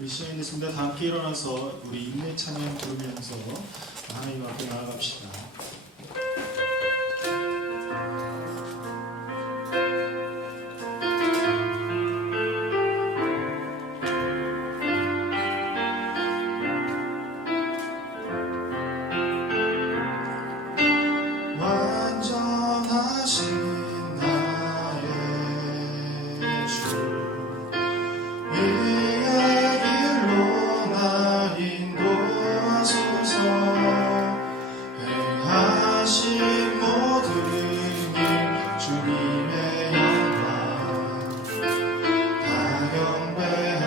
우리 시간이 됐습니다. 다 함께 일어나서 우리 인내 찬양 부르면서 하나님 앞에 나아갑시다. 완전하신 나의 주 의의 길로 날 인도하소서. 행하신 모든 일 주님의 영광 다 경배합니다.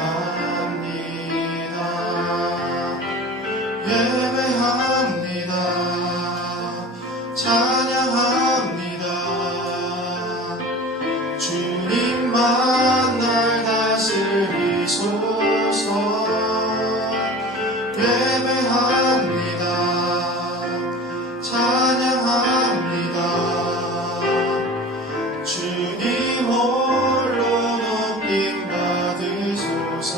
예배합니다. 찬양합니다. 주님만 날 다스리소서. 예배합니다. 찬양합니다. 주님 홀로 높임 받으소서.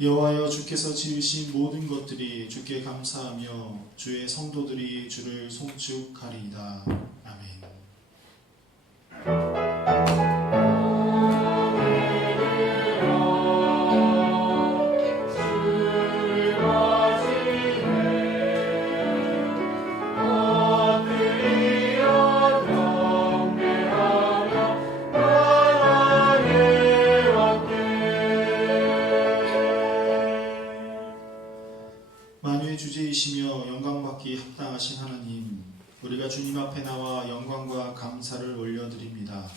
여호와여, 주께서 지으신 모든 것들이 주께 감사하며 주의 성도들이 주를 송축하리이다. 아멘. 만유의 주제이시며 영광받기 합당하신 하나님, 우리가 주님 앞에 나와 영광과 감사를 올려드립니다.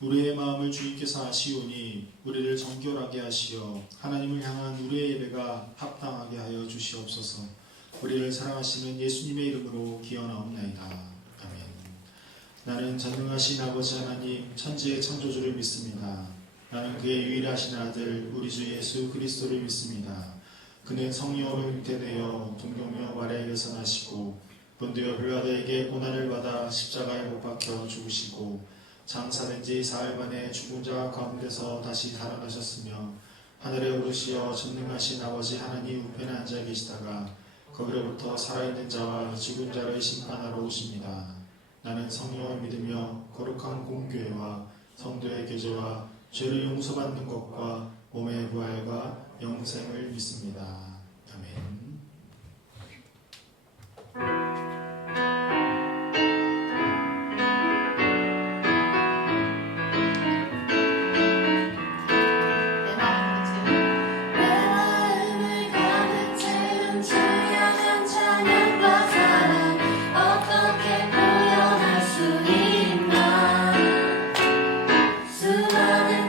우리의 마음을 주님께서 아시오니 우리를 정결하게 하시어 하나님을 향한 우리의 예배가 합당하게 하여 주시옵소서. 우리를 사랑하시는 예수님의 이름으로 기원하옵나이다. 아멘. 나는 전능하신 아버지 하나님 천지의 창조주를 믿습니다. 나는 그의 유일하신 아들 우리 주 예수 그리스도를 믿습니다. 그는 성령으로 잉태되어 동정녀 마리아에게서 나시고 본디오 빌라도에게 고난을 받아 십자가에 못 박혀 죽으시고 장사된 지 사흘 만에 죽은 자 가운데서 다시 살아나셨으며 하늘에 오르시어 전능하신 아버지 하나님 우편에 앉아 계시다가 거기로부터 살아있는 자와 죽은 자를 심판하러 오십니다. 나는 성령을 믿으며 거룩한 공교회와 성도의 교제와 죄를 용서받는 것과 몸의 부활과 영생을 믿습니다. 아멘.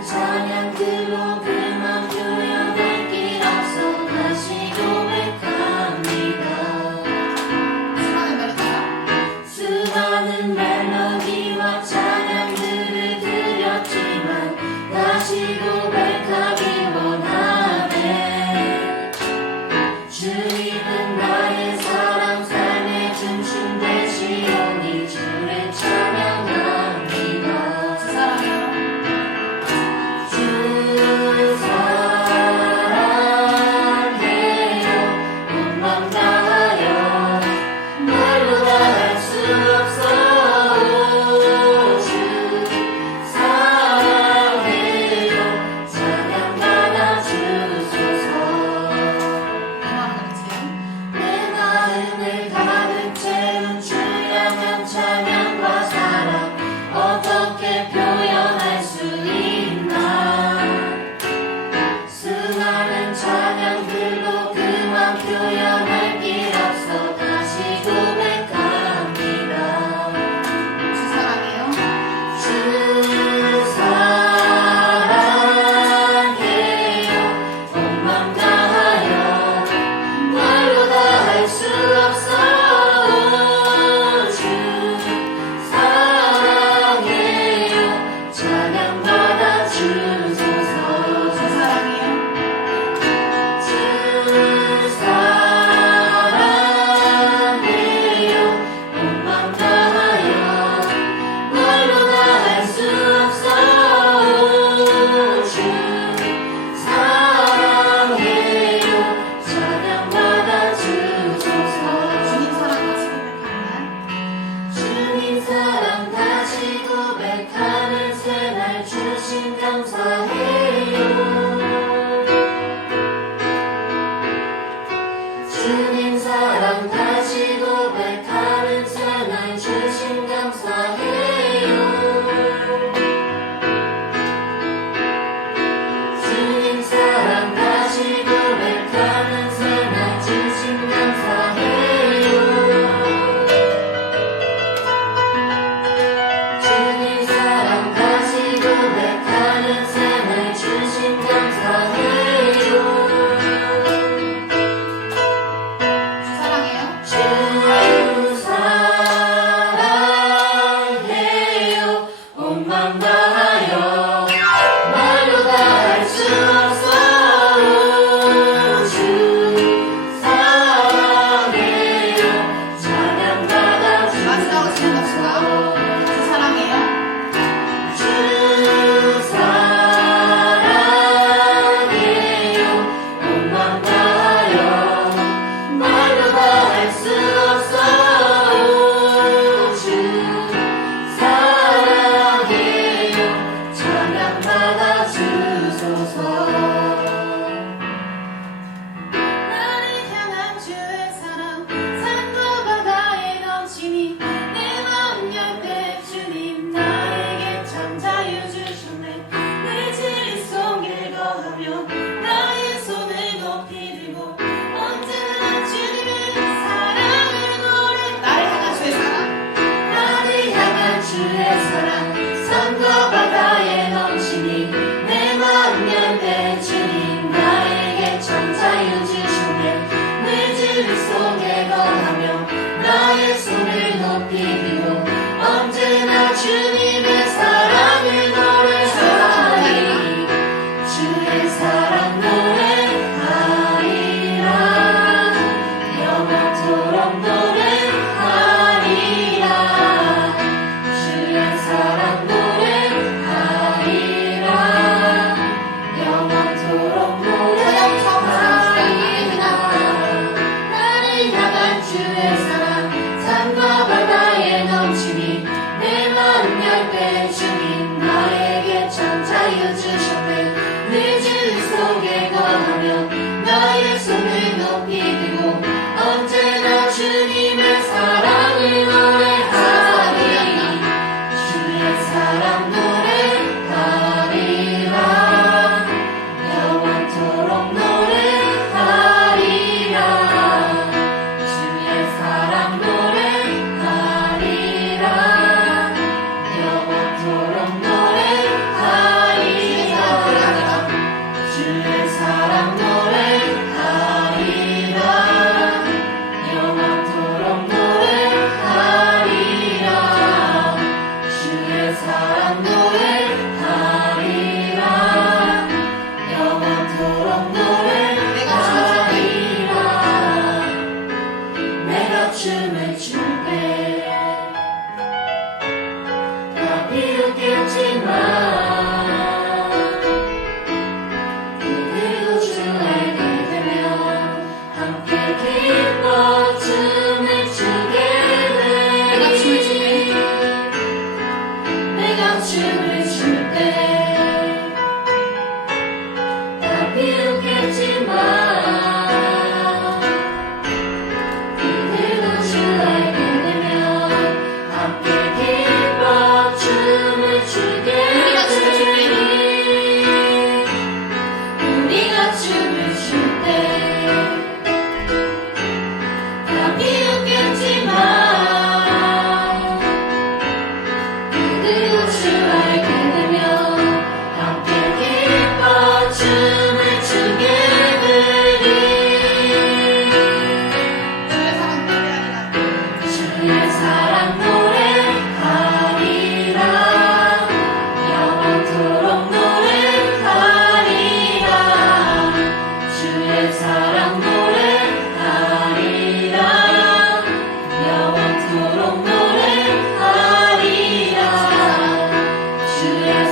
찬양들로 그만 표현할 길 없어 다시 고백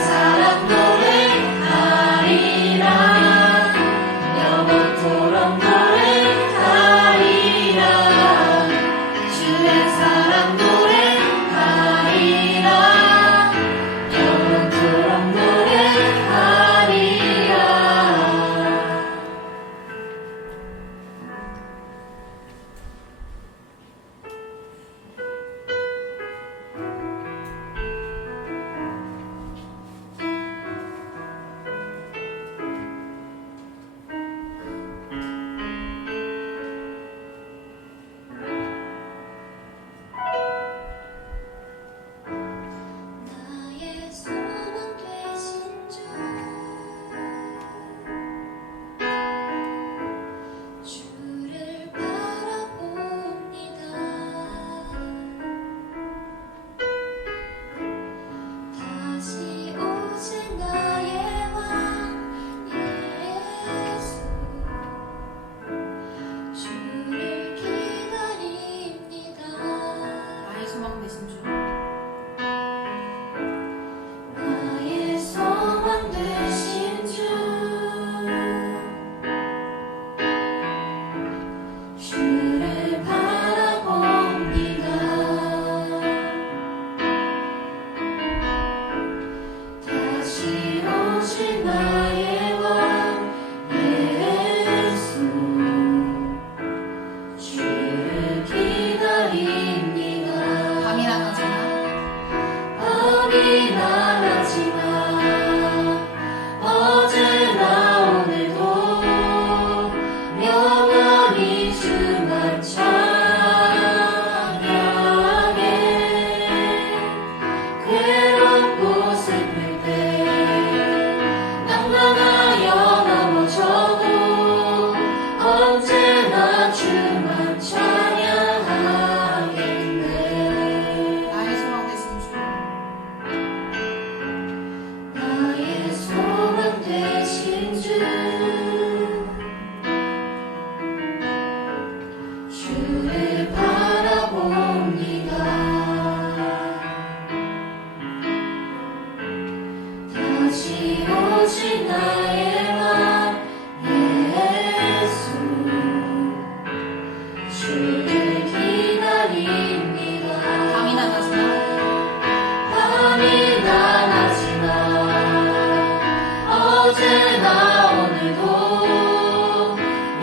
사랑 노래하리라 영원토록 노래하리라 주의 사랑 노래하리라 영원토록 노래하리라. 나의 소망 되신 주 주를 바라봅니다. 다시 오실 나의 왕 예수 주를 기다립니다. 나의 소망 되신 주 나의 소망 되신 주 주를 바라봅니다. 다시 오실 나의 왕 예수 주를 기다립니다. 밤이나 낮이나 밤이나 낮이나 어제나 오늘도 영원히 주만 찬양해. 괴롭고 슬플 때 낭만하여 넘어져도 언제나 주만 찬양하겠네. 나의 소망 되신 주 나의 소망 되신 주 주를 바라봅니다. 다시 오실 나의 왕 예수 주를 기다립니다. 밤이나 낮이나 밤이나 낮이나 어제나 오늘도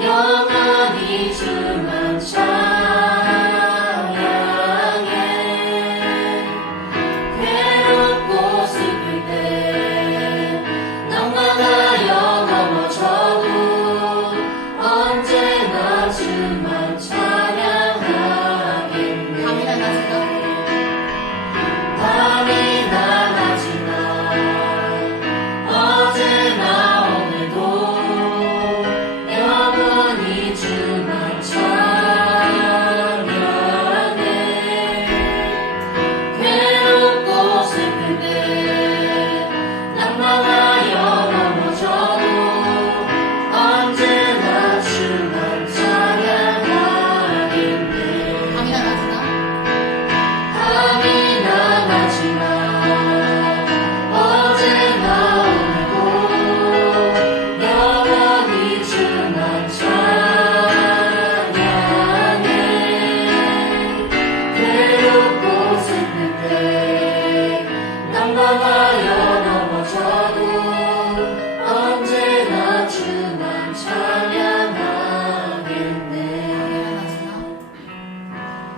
영원히 주만 찬양해. 괴롭고 슬플 때 낭만하여 넘어져도 언제나 주만 찬양하겠네. 밤이나 낮이나 밤이나 낮이나 어제나 오늘도 영원히 주만 찬양해. 괴롭고 슬플 때 낭만하여 넘어져도 언제나 주만 찬양하겠네. 밤이나 낮이나 밤이나 낮이나 어제나 오늘도 영원히 주만 찬양해. 괴롭고 슬플 때 낭만하여 넘어져도 언제나 주만 찬양하겠네.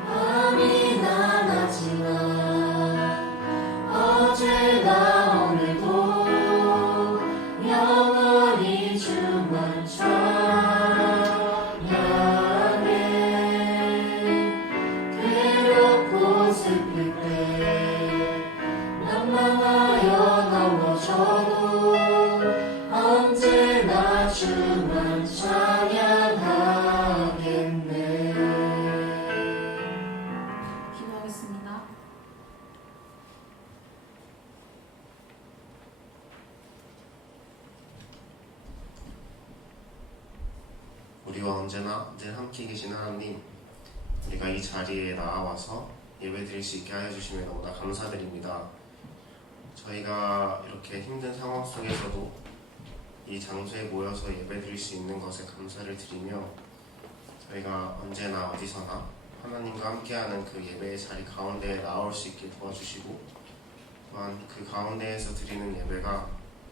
밤이나 낮이나 어제나 오늘도 영원히 주만 찬양해. 괴롭고 슬플 때 낭만하여 넘어져도 언제나 주만 찬양하겠네. 기도하겠습니다. 우리와 언제나 늘 함께 계신 하나님, 우리가 이 자리에 나와서 예배드릴 수 있게 하여 주시면 너무나 감사드립니다. 저희가 이렇게 힘든 상황 속에서도 이 장소에 모여서 예배드릴 수 있는 것에 감사를 드리며 저희가 언제나 어디서나 하나님과 함께하는 그 예배의 자리 가운데에 나올 수 있게 도와주시고 또한 그 가운데에서 드리는 예배가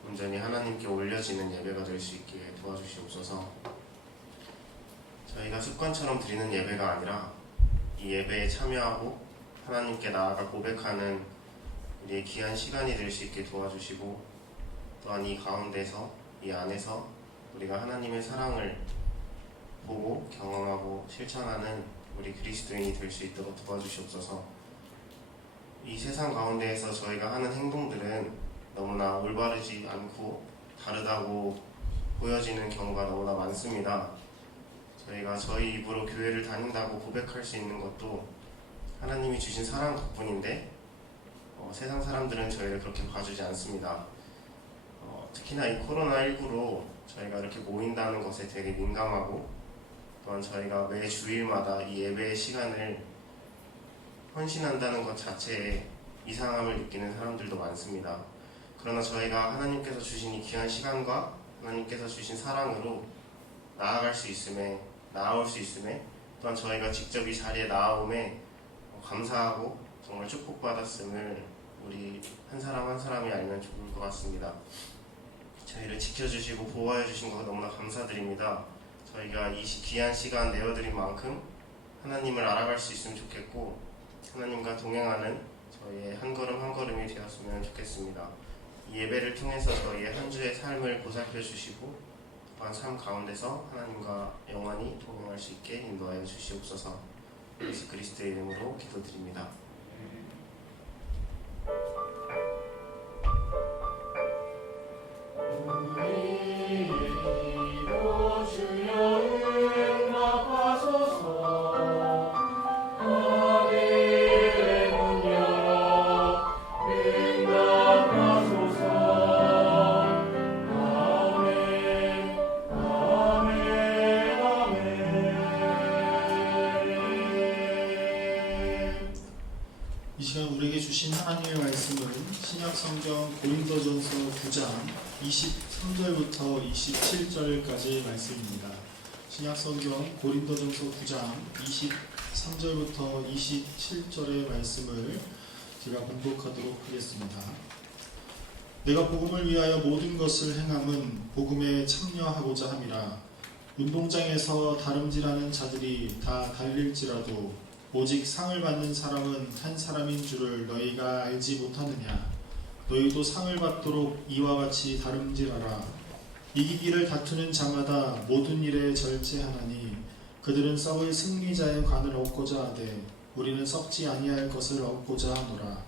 온전히 하나님께 올려지는 예배가 될 수 있게 도와주시옵소서. 저희가 습관처럼 드리는 예배가 아니라 이 예배에 참여하고 하나님께 나아가 고백하는 우리의 귀한 시간이 될 수 있게 도와주시고 또한 이 가운데서 이 안에서 우리가 하나님의 사랑을 보고 경험하고 실천하는 우리 그리스도인이 될 수 있도록 도와주시옵소서. 이 세상 가운데에서 저희가 하는 행동들은 너무나 올바르지 않고 다르다고 보여지는 경우가 너무나 많습니다. 저희가 저희 입으로 교회를 다닌다고 고백할 수 있는 것도 하나님이 주신 사랑 덕분인데 세상 사람들은 저희를 그렇게 봐주지 않습니다. 특히나 이 코로나19로 저희가 이렇게 모인다는 것에 되게 민감하고 또한 저희가 매 주일마다 이 예배의 시간을 헌신한다는 것 자체에 이상함을 느끼는 사람들도 많습니다. 그러나 저희가 하나님께서 주신 이 귀한 시간과 하나님께서 주신 사랑으로 나아갈 수 있음에 나아올 수 있음에 또한 저희가 직접 이 자리에 나아옴에 감사하고 정말 축복받았음을 우리 한 사람 한 사람이 알면 좋을 것 같습니다. 저희를 지켜주시고 보호해 주신 것 너무나 감사드립니다. 저희가 이 귀한 시간 내어드린 만큼 하나님을 알아갈 수 있으면 좋겠고 하나님과 동행하는 저희의 한 걸음 한 걸음이 되었으면 좋겠습니다. 이 예배를 통해서 저희의 한 주의 삶을 보살펴 주시고 또한 삶 가운데서 하나님과 영원히 동행할 수 있게 인도하여 주시옵소서. 예수 그리스도의 이름으로 기도드립니다. 우리의 기도 주여 응답하소서. 하늘의 문 열어 응답하소서. 아멘 아멘 아멘. 이 시간 우리에게 주신 하나님의 말씀은 신약성경 고린도전서 9장 23절부터 27절까지의 말씀입니다. 신약성경 고린도전서 9장 23절부터 27절의 말씀을 제가 봉독하도록 하겠습니다. 내가 복음을 위하여 모든 것을 행함은 복음에 참여하고자 함이라. 운동장에서 다름질하는 자들이 다 달릴지라도 오직 상을 받는 사람은 한 사람인 줄을 너희가 알지 못하느냐. 너희도 상을 받도록 이와 같이 다름질하라. 이기기를 다투는 자마다 모든 일에 절제하나니 그들은 썩을 승리자의 관을 얻고자 하되 우리는 썩지 아니할 것을 얻고자 하노라.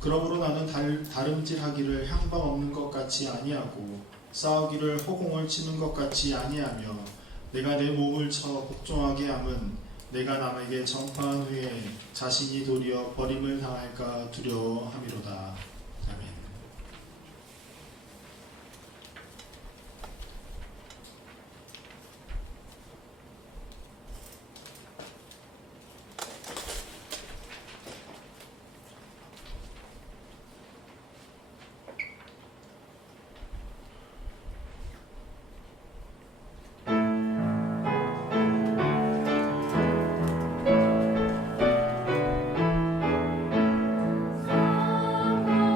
그러므로 나는 다름질하기를 향방 없는 것 같이 아니하고 싸우기를 허공을 치는 것 같이 아니하며 내가 내 몸을 쳐 복종하게 함은 내가 남에게 전파한 후에 자신이 도리어 버림을 당할까 두려워함이로다. 아멘. 사랑하는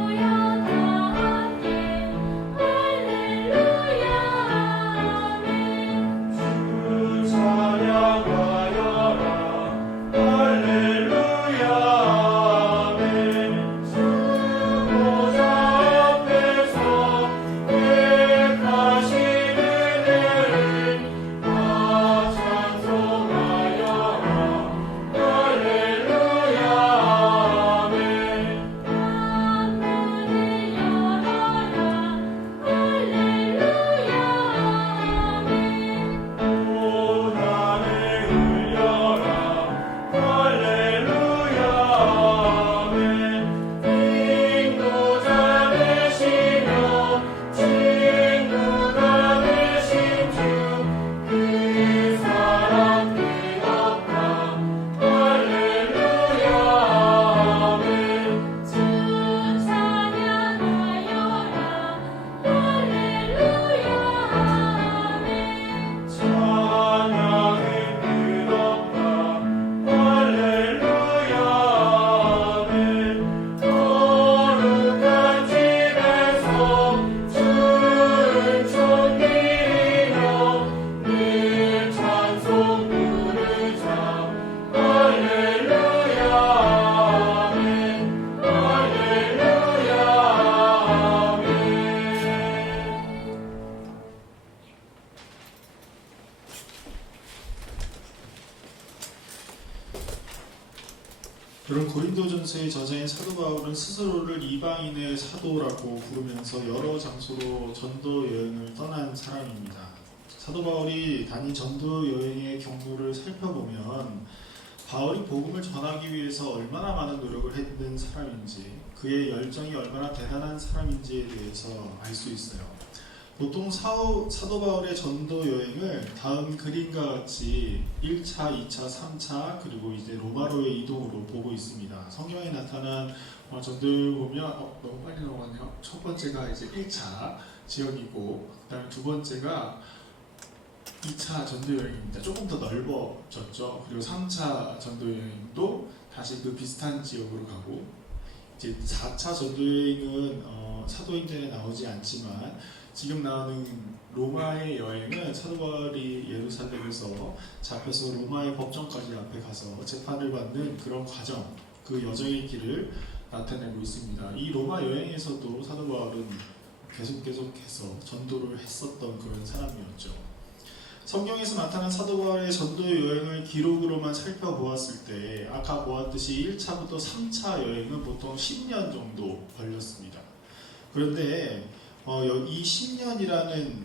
그런 고린도전서의 저자인 사도 바울은 스스로를 이방인의 사도라고 부르면서 여러 장소로 전도 여행을 떠난 사람입니다. 사도 바울이 다닌 전도 여행의 경로를 살펴보면 바울이 복음을 전하기 위해서 얼마나 많은 노력을 했는 사람인지, 그의 열정이 얼마나 대단한 사람인지에 대해서 알 수 있어요. 보통 사도 바울의 전도 여행을 다음 그림과 같이 1차, 2차, 3차 그리고 이제 로마로의 이동으로 보고 있습니다. 성경에 나타난 전도를 보면 너무 빨리 넘어갔네요. 첫 번째가 이제 1차 지역이고, 그다음에 두 번째가 2차 전도여행입니다. 조금 더 넓어졌죠. 그리고 3차 전도여행도 다시 그 비슷한 지역으로 가고, 이제 4차 전도여행은 사도행전에 나오지 않지만 지금 나오는 로마의 여행은 사도 바울이 예루살렘에서 잡혀서 로마의 법정까지 앞에 가서 재판을 받는 그런 과정, 그 여정의 길을 나타내고 있습니다. 이 로마 여행에서도 사도 바울은 계속해서 전도를 했었던 그런 사람이었죠. 성경에서 나타난 사도 바울의 전도 여행을 기록으로만 살펴보았을 때 아까 보았듯이 1차부터 3차 여행은 보통 10년 정도 걸렸습니다. 그런데 이 10년이라는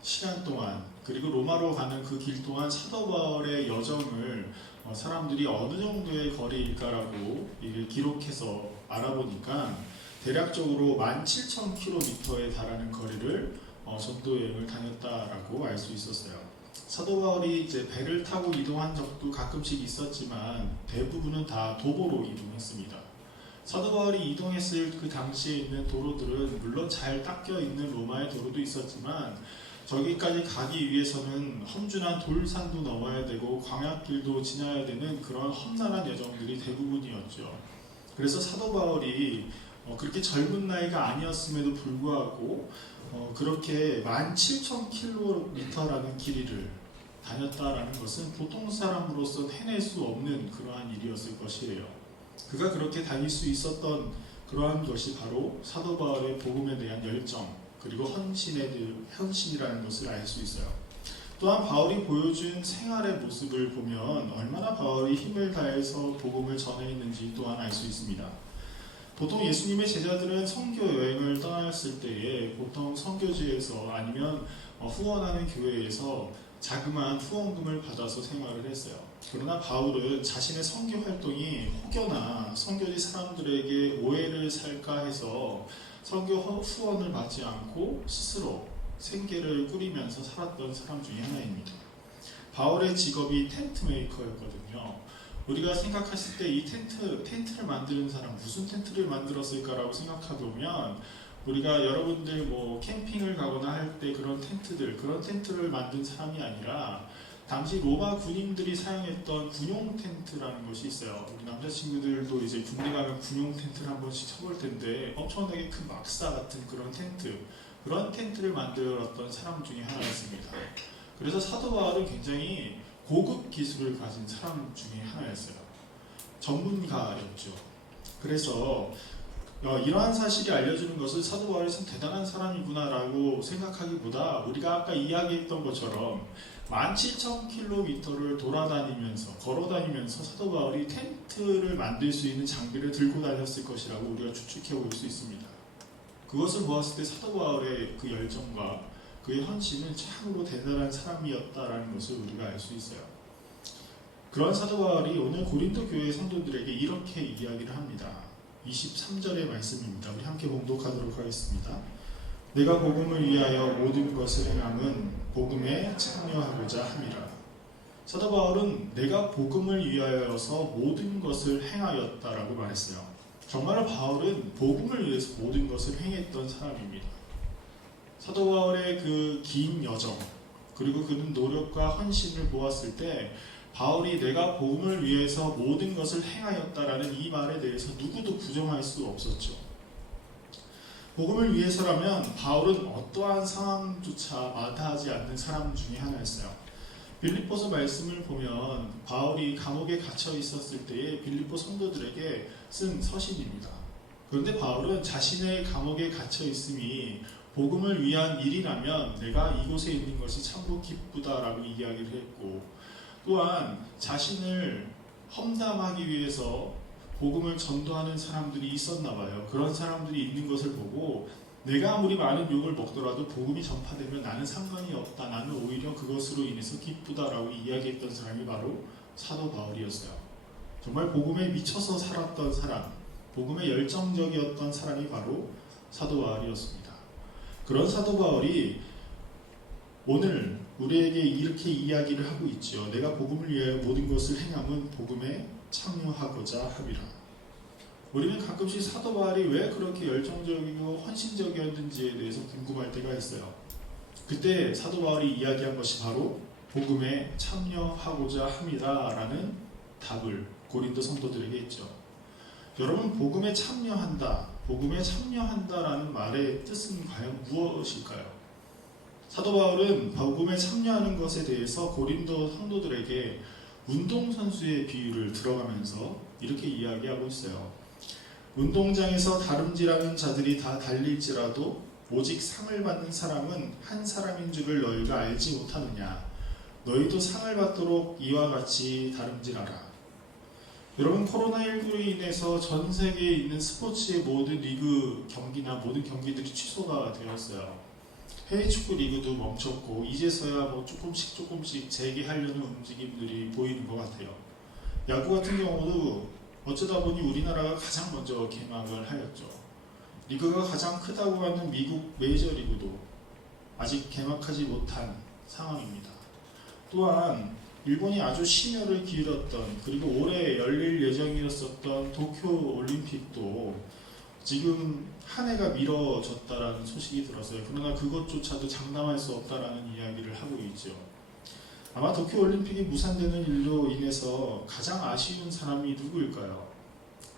시간 동안, 그리고 로마로 가는 그 길 동안 사도 바울의 여정을 사람들이 어느 정도의 거리일까라고 이를 기록해서 알아보니까 대략적으로 17,000km에 달하는 거리를 전도 여행을 다녔다라고 알 수 있었어요. 사도 바울이 이제 배를 타고 이동한 적도 가끔씩 있었지만 대부분은 다 도보로 이동했습니다. 사도 바울이 이동했을 그 당시에 있는 도로들은 물론 잘 닦여 있는 로마의 도로도 있었지만 저기까지 가기 위해서는 험준한 돌산도 넘어야 되고 광야길도 지나야 되는 그런 험난한 여정들이 대부분이었죠. 그래서 사도 바울이 그렇게 젊은 나이가 아니었음에도 불구하고 그렇게 17,000km라는 길이를 다녔다라는 것은 보통 사람으로서 해낼 수 없는 그러한 일이었을 것이에요. 그가 그렇게 다닐 수 있었던 그러한 것이 바로 사도 바울의 복음에 대한 열정, 그리고 헌신이라는 것을 알 수 있어요. 또한 바울이 보여준 생활의 모습을 보면 얼마나 바울이 힘을 다해서 복음을 전해했는지 또한 알 수 있습니다. 보통 예수님의 제자들은 선교 여행을 떠났을 때에 보통 선교지에서 아니면 후원하는 교회에서 자그마한 후원금을 받아서 생활을 했어요. 그러나 바울은 자신의 선교 활동이 혹여나 선교지 사람들에게 오해를 살까 해서 선교 후원을 받지 않고 스스로 생계를 꾸리면서 살았던 사람 중에 하나입니다. 바울의 직업이 텐트 메이커였거든요. 우리가 생각했을 때 이 텐트를 만드는 사람, 무슨 텐트를 만들었을까라고 생각해보면 우리가 여러분들 캠핑을 가거나 할 때 그런 텐트를 만든 사람이 아니라 당시 로마 군인들이 사용했던 군용 텐트라는 것이 있어요. 우리 남자친구들도 이제 군대 가면 군용 텐트를 한 번씩 쳐볼 텐데 엄청나게 큰 막사 같은 그런 텐트를 만들었던 사람 중에 하나였습니다. 그래서 사도 바울은 굉장히 고급 기술을 가진 사람 중에 하나였어요. 전문가였죠. 그래서 이러한 사실이 알려주는 것은 사도 바울이 참 대단한 사람이구나라고 생각하기보다 우리가 아까 이야기했던 것처럼 17,000km를 걸어다니면서 사도 바울이 텐트를 만들 수 있는 장비를 들고 다녔을 것이라고 우리가 추측해 볼 수 있습니다. 그것을 보았을 때 사도 바울의 그 열정과 그의 헌신은 참으로 대단한 사람이었다라는 것을 우리가 알 수 있어요. 그런 사도 바울이 오늘 고린도 교회 성도들에게 이렇게 이야기를 합니다. 23절의 말씀입니다. 우리 함께 봉독하도록 하겠습니다. 내가 복음을 위하여 모든 것을 행함은 복음에 참여하고자 함이라. 사도 바울은 내가 복음을 위하여서 모든 것을 행하였다라고 말했어요. 정말로 바울은 복음을 위해서 모든 것을 행했던 사람입니다. 사도 바울의 그 긴 여정, 그리고 그는 노력과 헌신을 보았을 때 바울이 내가 복음을 위해서 모든 것을 행하였다라는 이 말에 대해서 누구도 부정할 수 없었죠. 복음을 위해서라면 바울은 어떠한 상황조차 마다하지 않는 사람 중에 하나였어요. 빌립보서 말씀을 보면 바울이 감옥에 갇혀 있었을 때에 빌립보 성도들에게 쓴 서신입니다. 그런데 바울은 자신의 감옥에 갇혀 있음이 복음을 위한 일이라면 내가 이곳에 있는 것이 참으로 기쁘다라고 이야기를 했고, 또한 자신을 험담하기 위해서 복음을 전도하는 사람들이 있었나 봐요. 그런 사람들이 있는 것을 보고 내가 아무리 많은 욕을 먹더라도 복음이 전파되면 나는 상관이 없다. 나는 오히려 그것으로 인해서 기쁘다라고 이야기했던 사람이 바로 사도 바울이었어요. 정말 복음에 미쳐서 살았던 사람, 복음에 열정적이었던 사람이 바로 사도 바울이었습니다. 그런 사도 바울이 오늘 우리에게 이렇게 이야기를 하고 있죠. 내가 복음을 위하여 모든 것을 행함은 복음에 참여하고자 함이라. 우리는 가끔씩 사도 바울이 왜 그렇게 열정적이고 헌신적이었는지에 대해서 궁금할 때가 있어요. 그때 사도 바울이 이야기한 것이 바로 복음에 참여하고자 함이다 라는 답을 고린도 성도들에게 했죠. 여러분, 복음에 참여한다, 복음에 참여한다라는 말의 뜻은 과연 무엇일까요? 사도 바울은 복음에 참여하는 것에 대해서 고린도 성도들에게 운동선수의 비유를 들어가면서 이렇게 이야기하고 있어요. 운동장에서 다름질하는 자들이 다 달릴지라도 오직 상을 받는 사람은 한 사람인 줄을 너희가 알지 못하느냐. 너희도 상을 받도록 이와 같이 다름질하라. 여러분, 코로나19로 인해서 전 세계에 있는 스포츠의 모든 리그 경기나 모든 경기들이 취소가 되었어요. 해외 축구 리그도 멈췄고 이제서야 조금씩 재개하려는 움직임들이 보이는 것 같아요. 야구 같은 경우도 어쩌다 보니 우리나라가 가장 먼저 개막을 하였죠. 리그가 가장 크다고 하는 미국 메이저리그도 아직 개막하지 못한 상황입니다. 또한 일본이 아주 심혈을 기울였던, 그리고 올해 열릴 예정이었었던 도쿄 올림픽도 지금 한 해가 미뤄졌다라는 소식이 들었어요. 그러나 그것조차도 장담할 수 없다라는 이야기를 하고 있죠. 아마 도쿄 올림픽이 무산되는 일로 인해서 가장 아쉬운 사람이 누구일까요?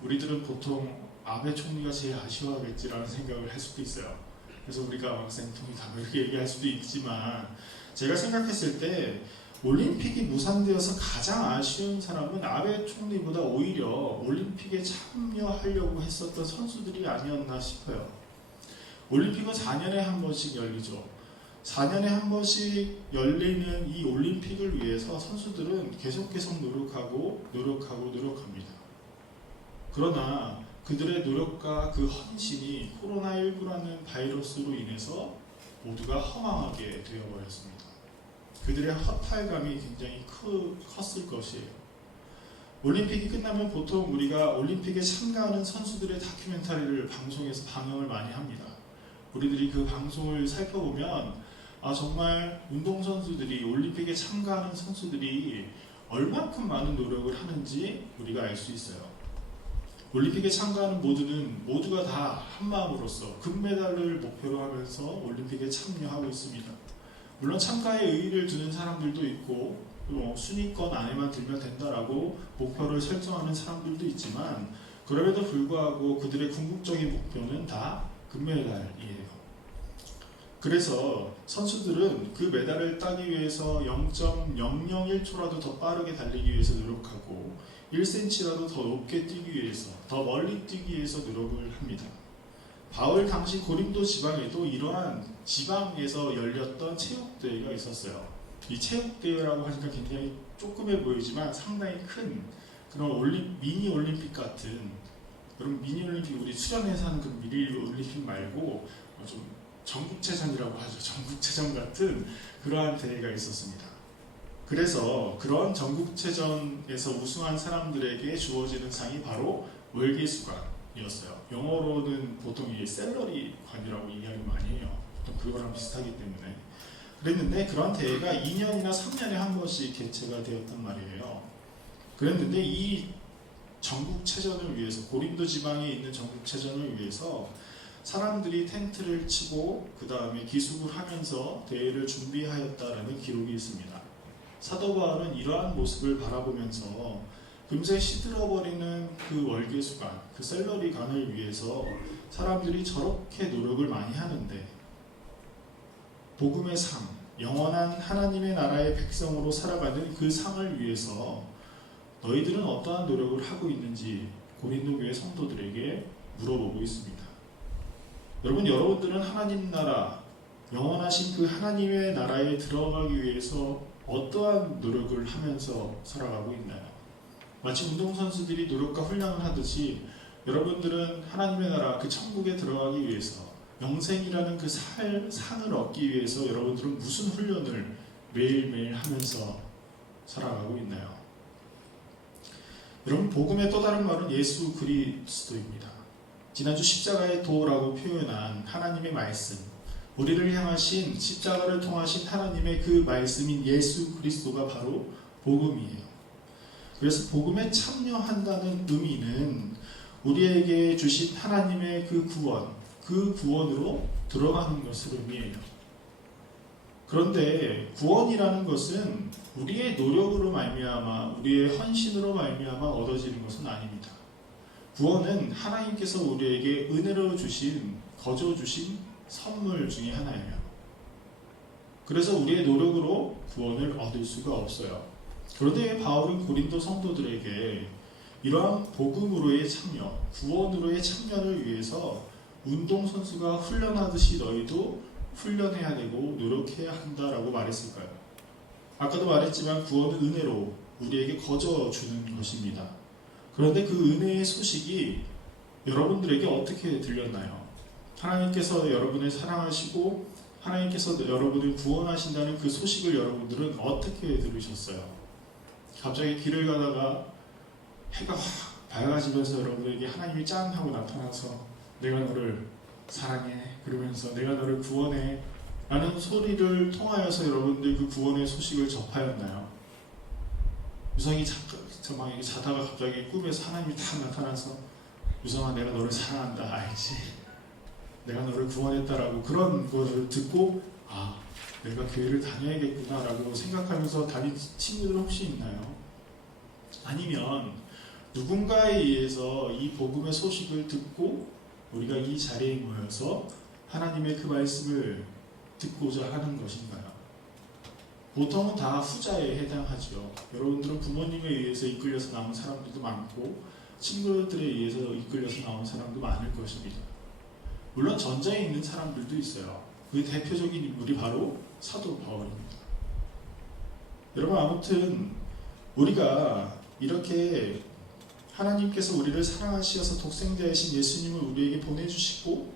우리들은 보통 아베 총리가 제일 아쉬워하겠지라는 생각을 할 수도 있어요. 그래서 우리가 생통이 다 그렇게 얘기할 수도 있지만, 제가 생각했을 때 올림픽이 무산되어서 가장 아쉬운 사람은 아베 총리보다 오히려 올림픽에 참여하려고 했었던 선수들이 아니었나 싶어요. 올림픽은 4년에 한 번씩 열리죠. 4년에 한 번씩 열리는 이 올림픽을 위해서 선수들은 계속 노력합니다. 그러나 그들의 노력과 그 헌신이 코로나19라는 바이러스로 인해서 모두가 허망하게 되어버렸습니다. 그들의 허탈감이 굉장히 컸을 것이에요. 올림픽이 끝나면 보통 우리가 올림픽에 참가하는 선수들의 다큐멘터리를 방송에서 방영을 많이 합니다. 우리들이 그 방송을 살펴보면 정말 운동선수들이, 올림픽에 참가하는 선수들이 얼만큼 많은 노력을 하는지 우리가 알 수 있어요. 올림픽에 참가하는 모두가 다 한마음으로써 금메달을 목표로 하면서 올림픽에 참여하고 있습니다. 물론 참가에 의의를 두는 사람들도 있고 순위권 안에만 들면 된다라고 목표를 설정하는 사람들도 있지만, 그럼에도 불구하고 그들의 궁극적인 목표는 다 금메달이에요. 그래서 선수들은 그 메달을 따기 위해서 0.001초라도 더 빠르게 달리기 위해서 노력하고 1cm라도 더 높게 뛰기 위해서, 더 멀리 뛰기 위해서 노력을 합니다. 바울 당시 고린도 지방에도 이러한 지방에서 열렸던 체육대회가 있었어요. 이 체육대회라고 하니까 굉장히 조그매 보이지만 상당히 큰 그런 미니 올림픽 같은, 그런 미니 올림픽, 우리 수련회에서 하는 그 미니 올림픽 말고 좀 전국체전이라고 하죠. 전국체전 같은 그러한 대회가 있었습니다. 그래서 그런 전국체전에서 우승한 사람들에게 주어지는 상이 바로 월계수관이었어요. 영어로는 보통 이게 셀러리관이라고 이야기 많이 해요. 보통 그거랑 비슷하기 때문에. 그랬는데 그런 대회가 2년이나 3년에 한 번씩 개최가 되었단 말이에요. 그랬는데 이 전국체전을 위해서, 고린도 지방에 있는 전국체전을 위해서 사람들이 텐트를 치고 그 다음에 기숙을 하면서 대회를 준비하였다라는 기록이 있습니다. 사도 바울은 이러한 모습을 바라보면서 금세 시들어버리는 그 월계수관, 그 셀러리관을 위해서 사람들이 저렇게 노력을 많이 하는데, 복음의 상, 영원한 하나님의 나라의 백성으로 살아가는 그 상을 위해서 너희들은 어떠한 노력을 하고 있는지 고린도 교회 성도들에게 물어보고 있습니다. 여러분들은 하나님 나라, 영원하신 그 하나님의 나라에 들어가기 위해서 어떠한 노력을 하면서 살아가고 있나요? 마치 운동선수들이 노력과 훈련을 하듯이 여러분들은 하나님의 나라 그 천국에 들어가기 위해서 영생이라는 그 상을 얻기 위해서 여러분들은 무슨 훈련을 매일매일 하면서 살아가고 있나요? 여러분, 복음의 또 다른 말은 예수 그리스도입니다. 지난주 십자가의 도라고 표현한 하나님의 말씀, 우리를 향하신 십자가를 통하신 하나님의 그 말씀인 예수 그리스도가 바로 복음이에요. 그래서 복음에 참여한다는 의미는 우리에게 주신 하나님의 그 구원으로 들어가는 것을 의미해요. 그런데 구원이라는 것은 우리의 노력으로 말미암아 우리의 헌신으로 말미암아 얻어지는 것은 아닙니다. 구원은 하나님께서 우리에게 은혜로 주신 거저 주신 선물 중에 하나예요. 그래서 우리의 노력으로 구원을 얻을 수가 없어요. 그런데 바울은 고린도 성도들에게 이러한 복음으로의 참여, 구원으로의 참여를 위해서 운동선수가 훈련하듯이 너희도 훈련해야 되고 노력해야 한다라고 말했을까요? 아까도 말했지만 구원은 은혜로 우리에게 거저 주는 것입니다. 그런데 그 은혜의 소식이 여러분들에게 어떻게 들렸나요? 하나님께서 여러분을 사랑하시고 하나님께서 여러분을 구원하신다는 그 소식을 여러분들은 어떻게 들으셨어요? 갑자기 길을 가다가 해가 확 밝아지면서 여러분에게 하나님이 짠 하고 나타나서 내가 너를 사랑해 그러면서 내가 너를 구원해 라는 소리를 통하여서 여러분들 그 구원의 소식을 접하였나요? 유성이 저막 자다가 갑자기 꿈에서 하나님이 딱 나타나서 유성아 내가 너를 사랑한다 알지? 내가 너를 구원했다라고 그런 것을 듣고 아 내가 교회를 다녀야겠구나 라고 생각하면서 다닌 친구들 혹시 있나요? 아니면 누군가에 의해서 이 복음의 소식을 듣고 우리가 이 자리에 모여서 하나님의 그 말씀을 듣고자 하는 것인가요? 보통은 다 후자에 해당하죠. 여러분들은 부모님에 의해서 이끌려서 나온 사람들도 많고 친구들에 의해서 이끌려서 나온 사람도 많을 것입니다. 물론 전자에 있는 사람들도 있어요. 그 대표적인 인물이 바로 사도 바울입니다. 여러분 아무튼 우리가 이렇게 하나님께서 우리를 사랑하시어서 독생자이신 예수님을 우리에게 보내주시고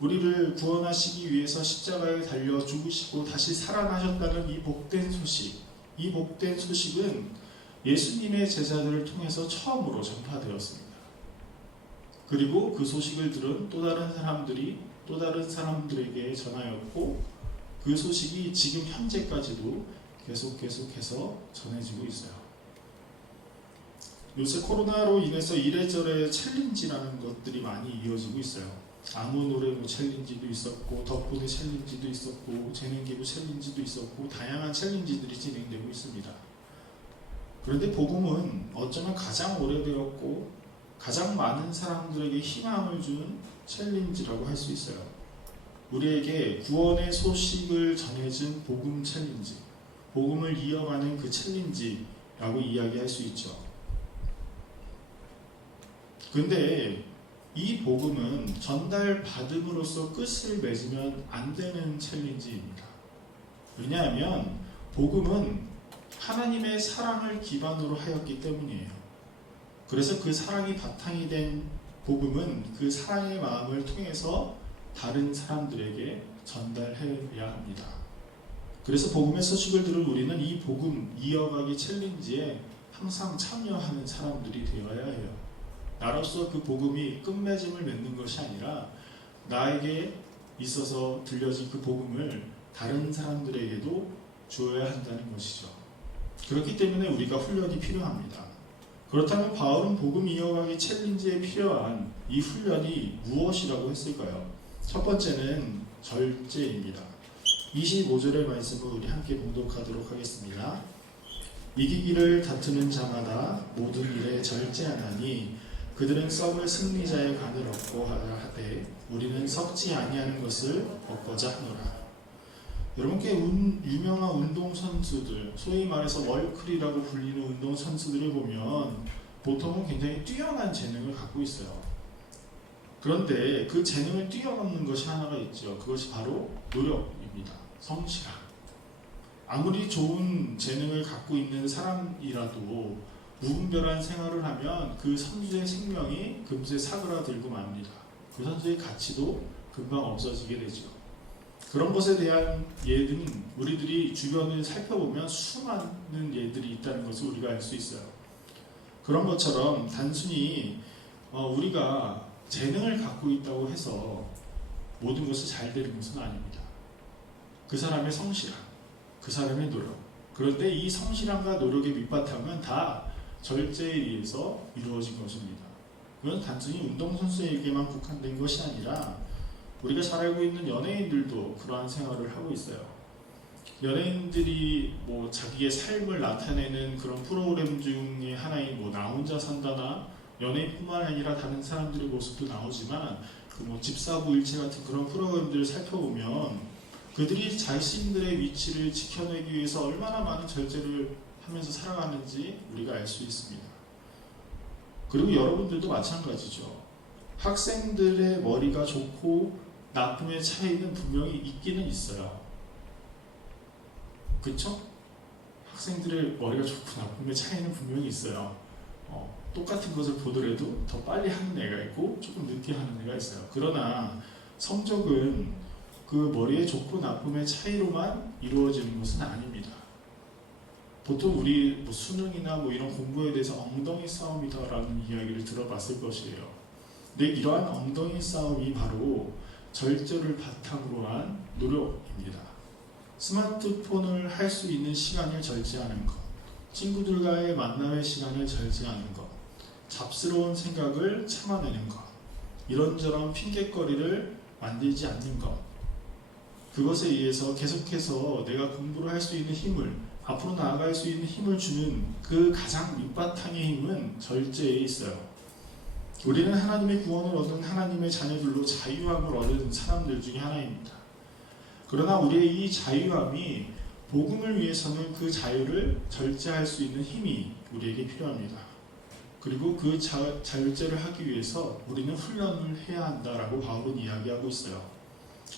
우리를 구원하시기 위해서 십자가에 달려 죽으시고 다시 살아나셨다는 이 복된 소식은 예수님의 제자들을 통해서 처음으로 전파되었습니다. 그리고 그 소식을 들은 또 다른 사람들이 또 다른 사람들에게 전하였고 그 소식이 지금 현재까지도 계속해서 전해지고 있어요. 요새 코로나로 인해서 이래저래 챌린지라는 것들이 많이 이어지고 있어요. 아무 노래 챌린지도 있었고 덕분에 챌린지도 있었고 재능기부 챌린지도 있었고 다양한 챌린지들이 진행되고 있습니다. 그런데 복음은 어쩌면 가장 오래되었고 가장 많은 사람들에게 희망을 주는 챌린지라고 할 수 있어요. 우리에게 구원의 소식을 전해준 복음 챌린지, 복음을 이어가는 그 챌린지라고 이야기할 수 있죠. 근데 이 복음은 전달받음으로써 끝을 맺으면 안 되는 챌린지입니다. 왜냐하면 복음은 하나님의 사랑을 기반으로 하였기 때문이에요. 그래서 그 사랑이 바탕이 된 복음은 그 사랑의 마음을 통해서 다른 사람들에게 전달해야 합니다. 그래서 복음의 소식을 들은 우리는 이 복음 이어가기 챌린지에 항상 참여하는 사람들이 되어야 해요. 나로서 그 복음이 끝맺음을 맺는 것이 아니라 나에게 있어서 들려진 그 복음을 다른 사람들에게도 주어야 한다는 것이죠. 그렇기 때문에 우리가 훈련이 필요합니다. 그렇다면 바울은 복음 이어가기 챌린지에 필요한 이 훈련이 무엇이라고 했을까요? 첫 번째는 절제입니다. 25절의 말씀을 우리 함께 봉독하도록 하겠습니다. 이기기를 다투는 자마다 모든 일에 절제하나니 그들은 썩을 승리자의 관을 얻고 하되 우리는 썩지 아니하는 것을 얻고자 하노라. 여러분께 유명한 운동선수들, 소위 말해서 월클이라고 불리는 운동선수들을 보면 보통은 굉장히 뛰어난 재능을 갖고 있어요. 그런데 그 재능을 뛰어넘는 것이 하나가 있죠. 그것이 바로 노력입니다. 성실함. 아무리 좋은 재능을 갖고 있는 사람이라도 무분별한 생활을 하면 그 선수의 생명이 금세 사그라들고 맙니다. 그 선수의 가치도 금방 없어지게 되죠. 그런 것에 대한 예는 우리들이 주변을 살펴보면 수많은 예들이 있다는 것을 우리가 알 수 있어요. 그런 것처럼 단순히 우리가 재능을 갖고 있다고 해서 모든 것이 잘 되는 것은 아닙니다. 그 사람의 성실함, 그 사람의 노력. 그런데 이 성실함과 노력의 밑바탕은 다 절제에 의해서 이루어진 것입니다. 이건 단순히 운동선수에게만 국한된 것이 아니라 우리가 잘 알고 있는 연예인들도 그러한 생활을 하고 있어요. 연예인들이 뭐 자기의 삶을 나타내는 그런 프로그램 중에 하나인 뭐 나 혼자 산다나 연예인뿐만 아니라 다른 사람들의 모습도 나오지만 그 뭐 집사부일체 같은 그런 프로그램들을 살펴보면 그들이 자신들의 위치를 지켜내기 위해서 얼마나 많은 절제를 하면서 살아가는지 우리가 알 수 있습니다. 그리고 여러분들도 마찬가지죠. 학생들의 머리가 좋고 나쁨의 차이는 분명히 있기는 있어요. 그쵸? 학생들의 머리가 좋고 나쁨의 차이는 분명히 있어요. 똑같은 것을 보더라도 더 빨리 하는 애가 있고 조금 늦게 하는 애가 있어요. 그러나 성적은 그 머리의 좋고 나쁨의 차이로만 이루어지는 것은 아닙니다. 보통 우리 뭐 수능이나 뭐 이런 공부에 대해서 엉덩이 싸움이다라는 이야기를 들어봤을 것이에요. 근데 이러한 엉덩이 싸움이 바로 절제를 바탕으로 한 노력입니다. 스마트폰을 할 수 있는 시간을 절제하는 것, 친구들과의 만남의 시간을 절제하는 것, 잡스러운 생각을 참아내는 것, 이런저런 핑곗거리를 만들지 않는 것, 그것에 의해서 계속해서 내가 공부를 할 수 있는 힘을, 앞으로 나아갈 수 있는 힘을 주는 그 가장 밑바탕의 힘은 절제에 있어요. 우리는 하나님의 구원을 얻은 하나님의 자녀들로 자유함을 얻은 사람들 중에 하나입니다. 그러나 우리의 이 자유함이 복음을 위해서는 그 자유를 절제할 수 있는 힘이 우리에게 필요합니다. 그리고 그 절제를 하기 위해서 우리는 훈련을 해야 한다라고 바울은 이야기하고 있어요.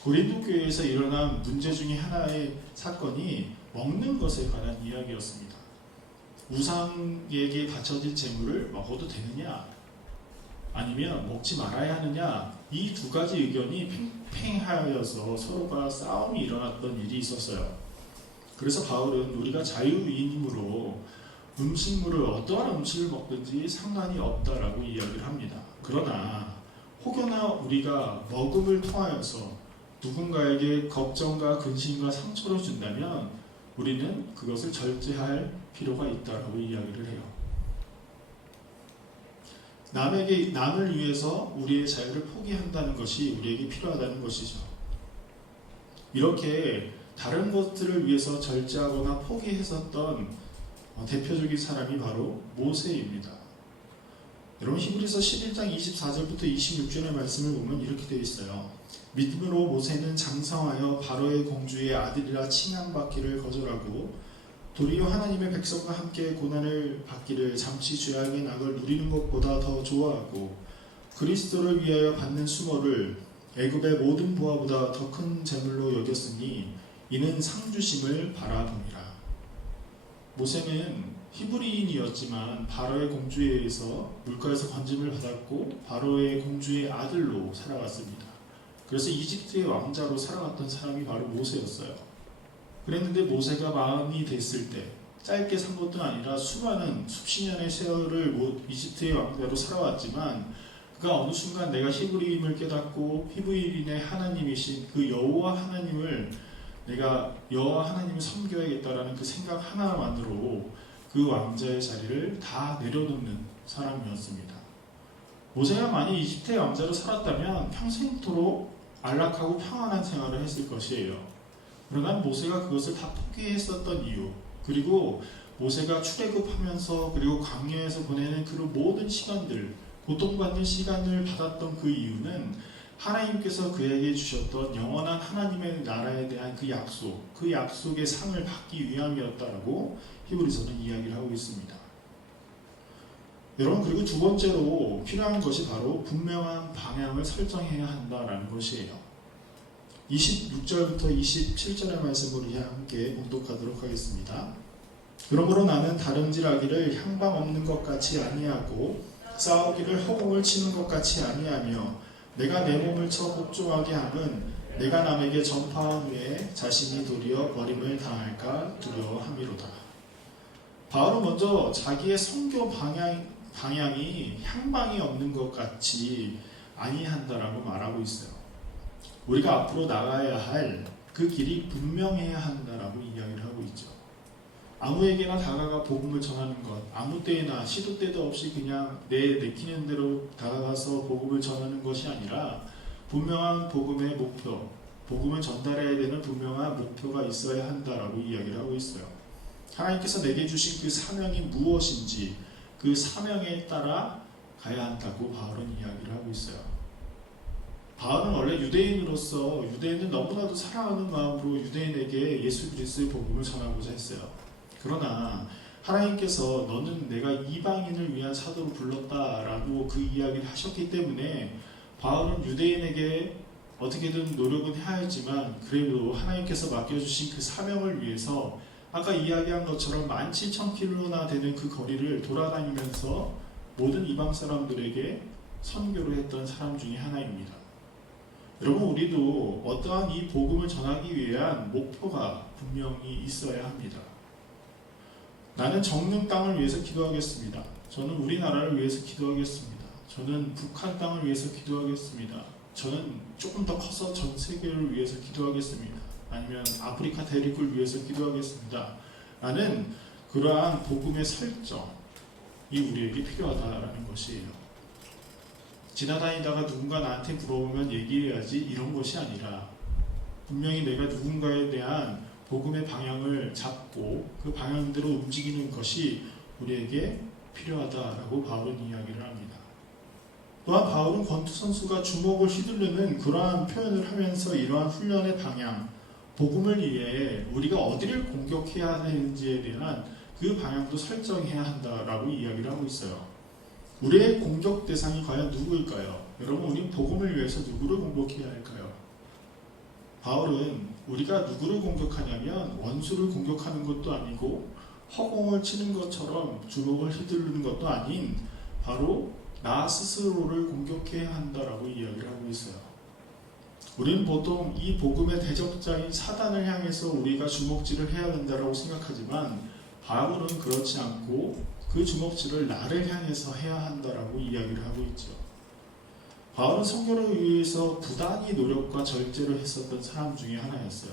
고린도 교회에서 일어난 문제 중에 하나의 사건이 먹는 것에 관한 이야기였습니다. 우상에게 바쳐진 재물을 먹어도 되느냐 아니면 먹지 말아야 하느냐, 이 두 가지 의견이 팽팽하여서 서로가 싸움이 일어났던 일이 있었어요. 그래서 바울은 우리가 자유인이므로 음식물을 어떠한 음식을 먹든지 상관이 없다라고 이야기를 합니다. 그러나 혹여나 우리가 먹음을 통하여서 누군가에게 걱정과 근심과 상처를 준다면 우리는 그것을 절제할 필요가 있다라고 이야기를 해요. 남을 위해서 우리의 자유를 포기한다는 것이 우리에게 필요하다는 것이죠. 이렇게 다른 것들을 위해서 절제하거나 포기했었던 대표적인 사람이 바로 모세입니다. 여러분 히브리서 11장 24절부터 26절의 말씀을 보면 이렇게 되어 있어요. 믿음으로 모세는 장성하여 바로의 공주의 아들이라 칭함받기를 거절하고 도리어 하나님의 백성과 함께 고난을 받기를 잠시 죄악의 낙을 누리는 것보다 더 좋아하고 그리스도를 위하여 받는 수모를 애굽의 모든 보화보다 더 큰 재물로 여겼으니 이는 상주심을 바라봅니다. 모세는 히브리인이었지만 바로의 공주에 의해서 물가에서 건짐을 받았고 바로의 공주의 아들로 살아갔습니다. 그래서 이집트의 왕자로 살아갔던 사람이 바로 모세였어요. 그랬는데 모세가 마흔이 됐을 때 짧게 산 것도 아니라 수많은 수십 년의 세월을 이집트의 왕자로 살아왔지만 그가 어느 순간 내가 히브리임을 깨닫고 히브리인의 하나님이신 그 여호와 하나님을 내가 여호와 하나님을 섬겨야겠다라는 그 생각 하나만으로 그 왕자의 자리를 다 내려놓는 사람이었습니다. 모세가 만약 이집트의 왕자로 살았다면 평생토록 안락하고 평안한 생활을 했을 것이에요. 그러나 모세가 그것을 다 포기했었던 이유, 그리고 모세가 출애굽하면서 그리고 광야에서 보내는 그 모든 시간들, 고통받는 시간을 받았던 그 이유는 하나님께서 그에게 주셨던 영원한 하나님의 나라에 대한 그 약속, 그 약속의 상을 받기 위함이었다라고 히브리서는 이야기를 하고 있습니다. 여러분, 그리고 두 번째로 필요한 것이 바로 분명한 방향을 설정해야 한다라는 것이에요. 26절부터 27절의 말씀을 함께 봉독하도록 하겠습니다. 그러므로 나는 다름질하기를 향방 없는 것 같이 아니하고 싸우기를 허공을 치는 것 같이 아니하며 내가 내 몸을 쳐 복종하게 함은 내가 남에게 전파한 후에 자신이 도리어 버림을 당할까 두려워함이로다. 바울은 먼저 자기의 선교 방향이 향방이 없는 것 같이 아니한다라고 말하고 있어요. 우리가 앞으로 나가야 할 그 길이 분명해야 한다라고 이야기를 하고 있죠. 아무에게나 다가가 복음을 전하는 것, 아무 때나 시도 때도 없이 그냥 내키는 대로 다가가서 복음을 전하는 것이 아니라 분명한 복음의 목표, 복음을 전달해야 되는 분명한 목표가 있어야 한다라고 이야기를 하고 있어요. 하나님께서 내게 주신 그 사명이 무엇인지 그 사명에 따라 가야 한다고 바울은 이야기를 하고 있어요. 바울은 원래 유대인으로서 유대인을 너무나도 사랑하는 마음으로 유대인에게 예수 그리스도의 복음을 전하고자 했어요. 그러나 하나님께서 너는 내가 이방인을 위한 사도로 불렀다라고 그 이야기를 하셨기 때문에 바울은 유대인에게 어떻게든 노력은 해야 했지만 그래도 하나님께서 맡겨주신 그 사명을 위해서 아까 이야기한 것처럼 17,000km나 되는 그 거리를 돌아다니면서 모든 이방 사람들에게 선교를 했던 사람 중에 하나입니다. 여러분, 우리도 어떠한 이 복음을 전하기 위한 목표가 분명히 있어야 합니다. 나는 정릉 땅을 위해서 기도하겠습니다. 저는 우리나라를 위해서 기도하겠습니다. 저는 북한 땅을 위해서 기도하겠습니다. 저는 조금 더 커서 전 세계를 위해서 기도하겠습니다. 아니면 아프리카 대륙을 위해서 기도하겠습니다. 라는 그러한 복음의 설정이 우리에게 필요하다라는 것이에요. 지나다니다가 누군가 나한테 물어보면 얘기해야지 이런 것이 아니라 분명히 내가 누군가에 대한 복음의 방향을 잡고 그 방향대로 움직이는 것이 우리에게 필요하다라고 바울은 이야기를 합니다. 또한 바울은 권투 선수가 주먹을 휘두르는 그러한 표현을 하면서 이러한 훈련의 방향, 복음을 위해 우리가 어디를 공격해야 하는지에 대한 그 방향도 설정해야 한다라고 이야기를 하고 있어요. 우리의 공격 대상이 과연 누구일까요? 여러분, 우리 복음을 위해서 누구를 공격해야 할까요? 바울은 우리가 누구를 공격하냐면 원수를 공격하는 것도 아니고 허공을 치는 것처럼 주먹을 휘두르는 것도 아닌 바로 나 스스로를 공격해야 한다라고 이야기를 하고 있어요. 우리는 보통 이 복음의 대적자인 사단을 향해서 우리가 주먹질을 해야 된다라고 생각하지만 바울은 그렇지 않고 그 주먹질을 나를 향해서 해야 한다라고 이야기를 하고 있죠. 바울은 선교를 위해서 부단히 노력과 절제를 했었던 사람 중에 하나였어요.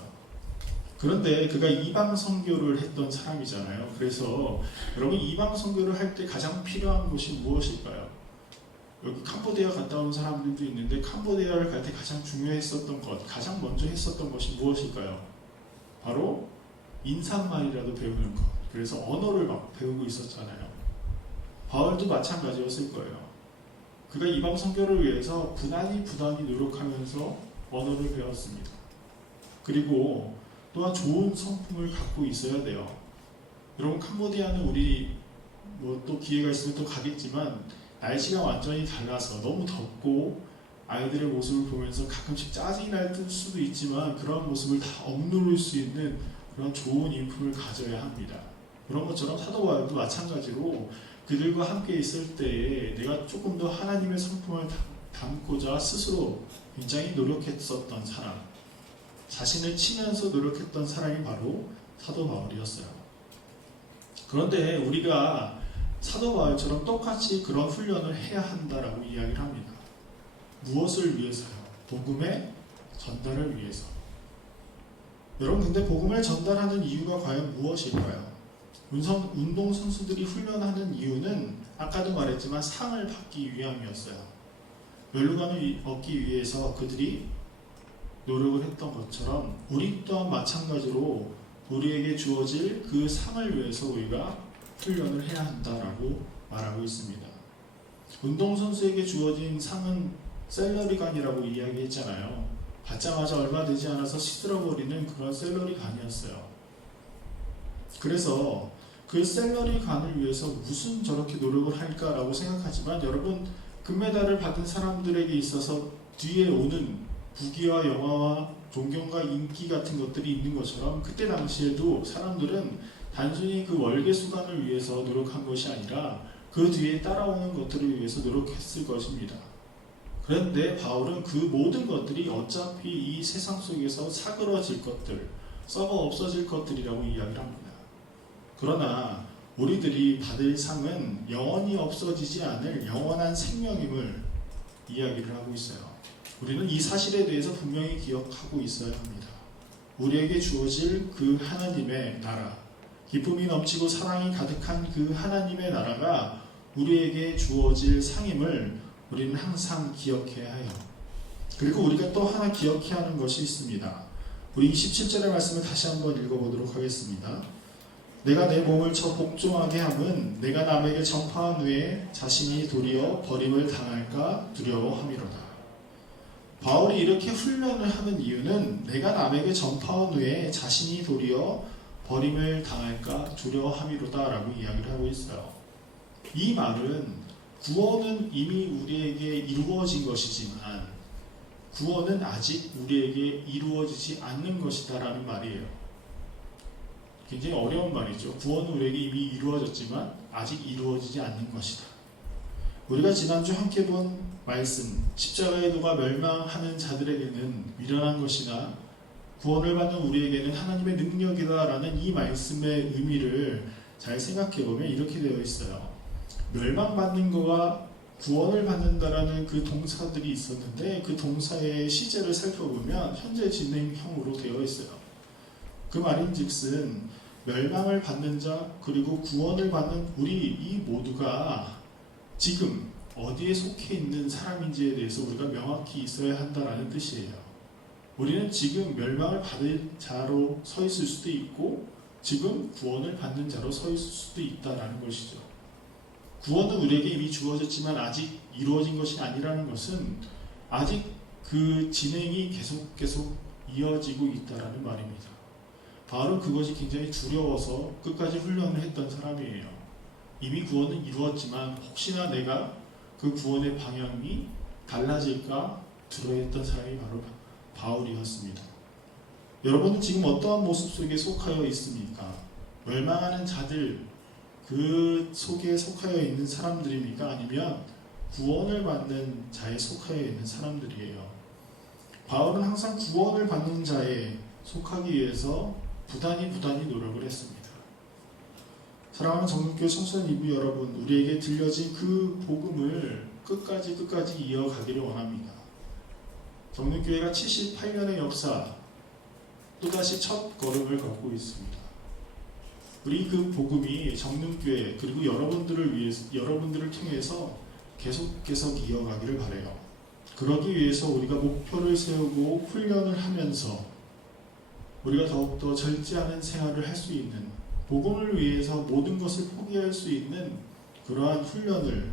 그런데 그가 이방 선교를 했던 사람이잖아요. 그래서 여러분, 이방 선교를 할 때 가장 필요한 것이 무엇일까요? 여기 캄보디아 갔다 온 사람들도 있는데 캄보디아를 갈 때 가장 중요했었던 것, 가장 먼저 했었던 것이 무엇일까요? 바로 인사말이라도 배우는 것. 그래서 언어를 막 배우고 있었잖아요. 바울도 마찬가지였을 거예요. 그가 이방 선교를 위해서 부단히 노력하면서 언어를 배웠습니다. 그리고 또한 좋은 성품을 갖고 있어야 돼요. 여러분, 캄보디아는 우리 또 기회가 있으면 또 가겠지만 날씨가 완전히 달라서 너무 덥고 아이들의 모습을 보면서 가끔씩 짜증이 날 수도 있지만 그런 모습을 다 억누를 수 있는 그런 좋은 인품을 가져야 합니다. 그런 것처럼 사도 바울도 마찬가지로 그들과 함께 있을 때에 내가 조금 더 하나님의 성품을 담고자 스스로 굉장히 노력했었던 사람, 자신을 치면서 노력했던 사람이 바로 사도 바울이었어요. 그런데 우리가 사도 바울처럼 똑같이 그런 훈련을 해야 한다라고 이야기를 합니다. 무엇을 위해서요? 복음의 전달을 위해서. 여러분, 근데 복음을 전달하는 이유가 과연 무엇일까요? 운동선수들이 훈련하는 이유는 아까도 말했지만 상을 받기 위함이었어요. 면류관을 얻기 위해서 그들이 노력을 했던 것처럼 우리 또한 마찬가지로 우리에게 주어질 그 상을 위해서 우리가 훈련을 해야 한다라고 말하고 있습니다. 운동선수에게 주어진 상은 샐러리간이라고 이야기했잖아요. 받자마자 얼마 되지 않아서 시들어버리는 그런 샐러리간이었어요. 그래서 그 샐러리간을 위해서 무슨 저렇게 노력을 할까라고 생각하지만 여러분, 금메달을 받은 사람들에게 있어서 뒤에 오는 부귀와 영화와 존경과 인기 같은 것들이 있는 것처럼 그때 당시에도 사람들은 단순히 그 월계 수단을 위해서 노력한 것이 아니라 그 뒤에 따라오는 것들을 위해서 노력했을 것입니다. 그런데 바울은 그 모든 것들이 어차피 이 세상 속에서 사그러질 것들, 썩어 없어질 것들이라고 이야기를 합니다. 그러나 우리들이 받을 상은 영원히 없어지지 않을 영원한 생명임을 이야기를 하고 있어요. 우리는 이 사실에 대해서 분명히 기억하고 있어야 합니다. 우리에게 주어질 그 하나님의 나라, 기쁨이 넘치고 사랑이 가득한 그 하나님의 나라가 우리에게 주어질 상임을 우리는 항상 기억해야 해요. 그리고 우리가 또 하나 기억해야 하는 것이 있습니다. 우리 27절의 말씀을 다시 한번 읽어보도록 하겠습니다. 내가 내 몸을 쳐 복종하게 함은 내가 남에게 전파한 후에 자신이 도리어 버림을 당할까 두려워함이로다. 바울이 이렇게 훈련을 하는 이유는 내가 남에게 전파한 후에 자신이 도리어 버림을 당할까 두려워함이로다 라고 이야기를 하고 있어요. 이 말은 구원은 이미 우리에게 이루어진 것이지만 구원은 아직 우리에게 이루어지지 않는 것이다 라는 말이에요. 굉장히 어려운 말이죠. 구원은 우리에게 이미 이루어졌지만 아직 이루어지지 않는 것이다. 우리가 지난주 함께 본 말씀, 십자가의 도가 멸망하는 자들에게는 미련한 것이나 구원을 받는 우리에게는 하나님의 능력이다라는 이 말씀의 의미를 잘 생각해보면 이렇게 되어 있어요. 멸망받는 거와 구원을 받는다라는 그 동사들이 있었는데 그 동사의 시제를 살펴보면 현재 진행형으로 되어 있어요. 그 말인즉슨 멸망을 받는 자 그리고 구원을 받는 우리 이 모두가 지금 어디에 속해 있는 사람인지에 대해서 우리가 명확히 있어야 한다라는 뜻이에요. 우리는 지금 멸망을 받을 자로 서 있을 수도 있고 지금 구원을 받는 자로 서 있을 수도 있다라는 것이죠. 구원은 우리에게 이미 주어졌지만 아직 이루어진 것이 아니라는 것은 아직 그 진행이 계속 이어지고 있다라는 말입니다. 바울은 그것이 굉장히 두려워서 끝까지 훈련을 했던 사람이에요. 이미 구원은 이루었지만 혹시나 내가 그 구원의 방향이 달라질까 두려워했던 사람이 바로 바울이었습니다. 여러분은 지금 어떠한 모습 속에 속하여 있습니까? 멸망하는 자들 그 속에 속하여 있는 사람들입니까? 아니면 구원을 받는 자에 속하여 있는 사람들이에요. 바울은 항상 구원을 받는 자에 속하기 위해서 부단히 노력을 했습니다. 사랑하는 정육교회 청소년 이부 여러분, 우리에게 들려진 그 복음을 끝까지 이어가기를 원합니다. 정육교회가 78년의 역사, 또다시 첫 걸음을 걷고 있습니다. 우리 그 복음이 정육교회 그리고 여러분들을 통해서 계속 이어가기를 바라요. 그러기 위해서 우리가 목표를 세우고 훈련을 하면서 우리가 더욱더 절제하는 생활을 할 수 있는, 복음을 위해서 모든 것을 포기할 수 있는 그러한 훈련을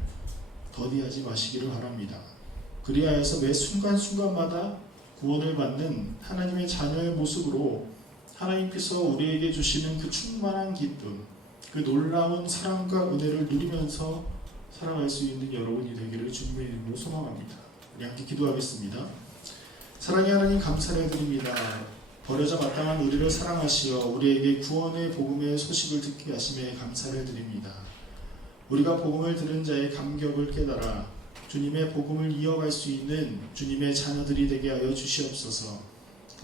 더디하지 마시기를 바랍니다. 그리하여서 매 순간순간마다 구원을 받는 하나님의 자녀의 모습으로 하나님께서 우리에게 주시는 그 충만한 기쁨, 그 놀라운 사랑과 은혜를 누리면서 살아갈 수 있는 여러분이 되기를 주님의 이름으로 소망합니다. 우리 함께 기도하겠습니다. 사랑의 하나님 감사를 드립니다. 버려져 마땅한 우리를 사랑하시어 우리에게 구원의 복음의 소식을 듣게 하심에 감사를 드립니다. 우리가 복음을 들은 자의 감격을 깨달아 주님의 복음을 이어갈 수 있는 주님의 자녀들이 되게 하여 주시옵소서.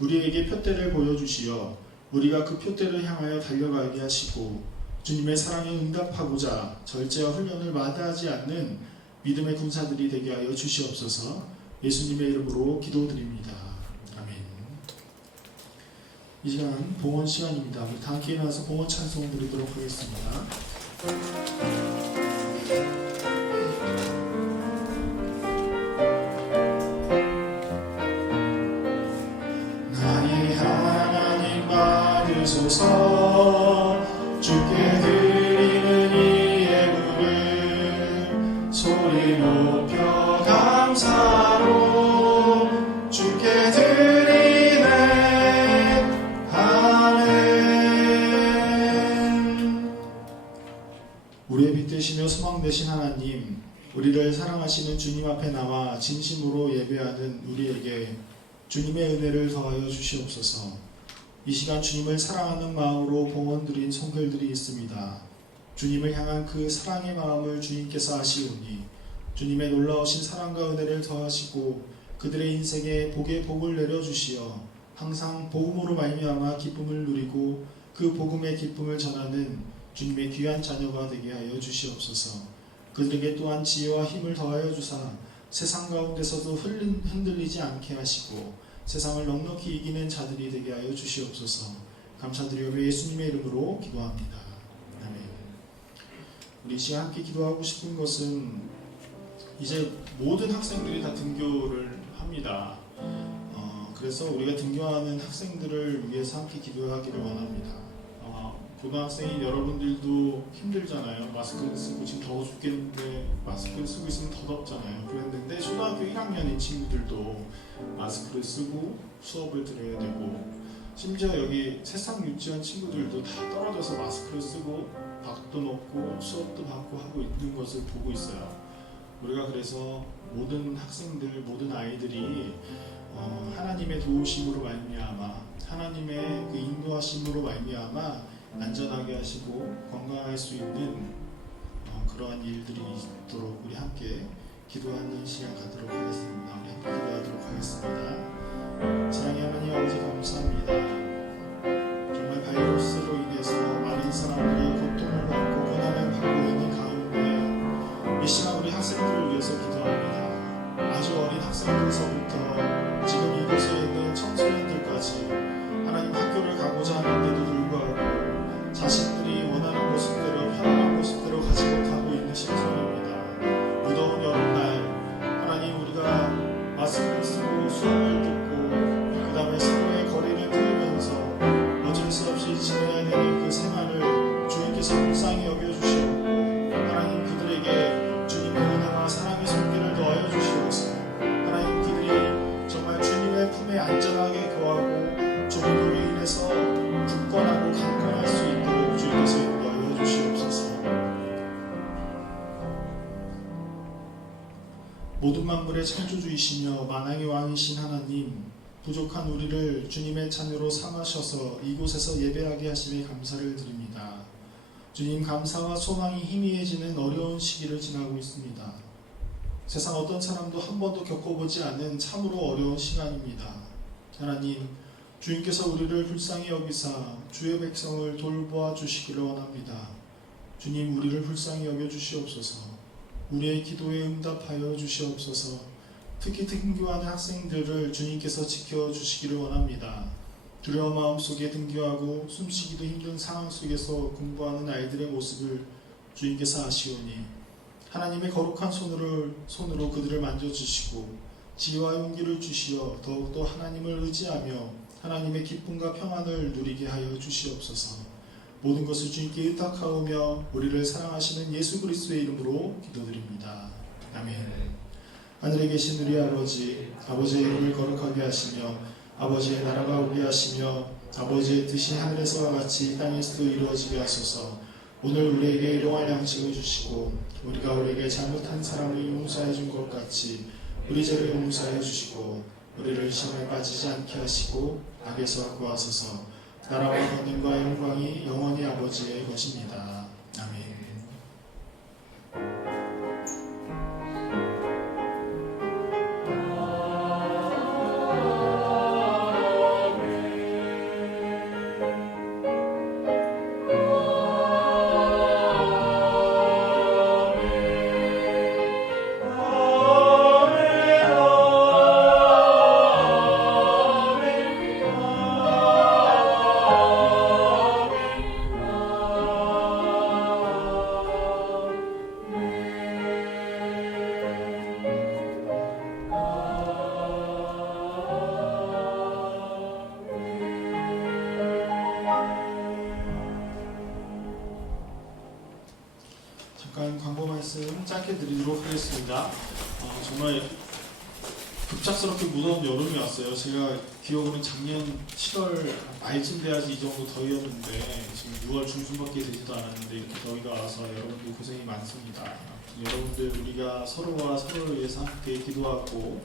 우리에게 표대를 보여주시어 우리가 그 표대를 향하여 달려가게 하시고 주님의 사랑에 응답하고자 절제와 훈련을 마다하지 않는 믿음의 군사들이 되게 하여 주시옵소서. 예수님의 이름으로 기도드립니다. 아멘. 이 시간 봉헌 시간입니다. 우리 다 함께 일어나서 봉헌 찬송 드리도록 하겠습니다. 나의 하나님 받으소서. 주께 드리는 이 예물을 소리 높여 감사로 주께 드리네. 아멘. 우리의 빛 되시며 소망 되신 하나님, 우리를 사랑하시는 주님 앞에 나와 진심으로 예배하는 우리에게 주님의 은혜를 더하여 주시옵소서. 이 시간 주님을 사랑하는 마음으로 봉헌드린 성결들이 있습니다. 주님을 향한 그 사랑의 마음을 주님께서 아시오니 주님의 놀라우신 사랑과 은혜를 더하시고 그들의 인생에 복의 복을 내려주시어 항상 복음으로 말미암아 기쁨을 누리고 그 복음의 기쁨을 전하는 주님의 귀한 자녀가 되게 하여 주시옵소서. 그들에게 또한 지혜와 힘을 더하여 주사 세상 가운데서도 흔들리지 않게 하시고 세상을 넉넉히 이기는 자들이 되게 하여 주시옵소서. 감사드리며 예수님의 이름으로 기도합니다. 아멘. 우리 시간 함께 기도하고 싶은 것은 이제 모든 학생들이 다 등교를 합니다. 그래서 우리가 등교하는 학생들을 위해서 함께 기도하기를 원합니다. 고등학생인 여러분들도 힘들잖아요. 마스크를 쓰고 지금 더워 죽겠는데 마스크를 쓰고 있으면 더 덥잖아요. 그랬는데 초등학교 1학년인 친구들도 마스크를 쓰고 수업을 들어야 되고 심지어 여기 새싹 유치원 친구들도 다 떨어져서 마스크를 쓰고 밥도 먹고 수업도 받고 하고 있는 것을 보고 있어요. 우리가 그래서 모든 학생들, 모든 아이들이 하나님의 도우심으로 말미암아 하나님의 그 인도하심으로 말미암아 안전하게 하시고 건강할 수 있는 그러한 일들이 있도록 우리 함께 기도하는 시간 갖도록 하겠습니다. 우리 함께 기도하도록 하겠습니다. 사랑의 하나님 아버지 감사합니다. 정말 바이러스로 인해서 많은 사람들이 고통을 받고 고난을 받고 있는 가운데 이 시간 우리 학생들을 위해서 기도합니다. 아주 어린 학생들서부터 지금 이곳에 있는 청소년들까지 하나님 학교를 가고자 하는데도 불구하고 자신들이 원하는 모습대로 편안한 모습대로 가지 못하고 있는 시점입니다. 무더운 여름날 하나님 우리가 마스크를 쓰고 수업을 듣고 그 다음에 서로의 거리를 두면서 어쩔 수 없이 지내야 되는 그 생활을 주님께서 불쌍히 여겨주시옵고 하나님 그들에게 주님의 은혜와 사랑의 손길을 더하여 주시옵소서. 하나님 그들이 정말 주님의 품에 안전하게 거하고 주님으로 인해서 굳건하고 강건할 수 있도록 주님께서 인도하여 주시옵소서. 모든 만물의 창조주이시며 만왕의 왕이신 하나님, 부족한 우리를 주님의 자녀로 삼으셔서 이곳에서 예배하게 하심에 감사를 드립니다. 주님 감사와 소망이 희미해지는 어려운 시기를 지나고 있습니다. 세상 어떤 사람도 한 번도 겪어보지 않은 참으로 어려운 시간입니다. 하나님 주님께서 우리를 불쌍히 여기사 주의 백성을 돌보아 주시기를 원합니다. 주님 우리를 불쌍히 여겨 주시옵소서. 우리의 기도에 응답하여 주시옵소서. 특히 등교하는 학생들을 주님께서 지켜주시기를 원합니다. 두려운 마음속에 등교하고 숨쉬기도 힘든 상황 속에서 공부하는 아이들의 모습을 주님께서 아시오니 하나님의 거룩한 손으로 그들을 만져주시고 지혜와 용기를 주시어 더욱더 하나님을 의지하며 하나님의 기쁨과 평안을 누리게 하여 주시옵소서. 모든 것을 주님께 의탁하오며 우리를 사랑하시는 예수 그리스도의 이름으로 기도드립니다. 아멘. 하늘에 계신 우리 아버지, 아버지의 이름을 거룩하게 하시며 아버지의 나라가 오게 하시며 아버지의 뜻이 하늘에서와 같이 땅에서도 이루어지게 하소서. 오늘 우리에게 일용할 양식을 주시고 우리가 우리에게 잘못한 사람을 용서해 준 것 같이 우리 죄를 용서해 주시고 우리를 시험에 빠지지 않게 하시고 악에서 구하소서. 나라와 권능과 영광이 영원히 아버지의 것입니다. 아멘. 잠깐 광고 말씀 짧게 드리도록 하겠습니다. 정말 급작스럽게 무더운 여름이 왔어요. 제가 기억으로는 작년 7월 말쯤 돼야지 이 정도 더위였는데 지금 6월 중순밖에 되지도 않았는데 이렇게 더위가 와서 여러분들 고생이 많습니다. 아무튼 여러분들 우리가 서로와 서로를 위해서 함께 기도하고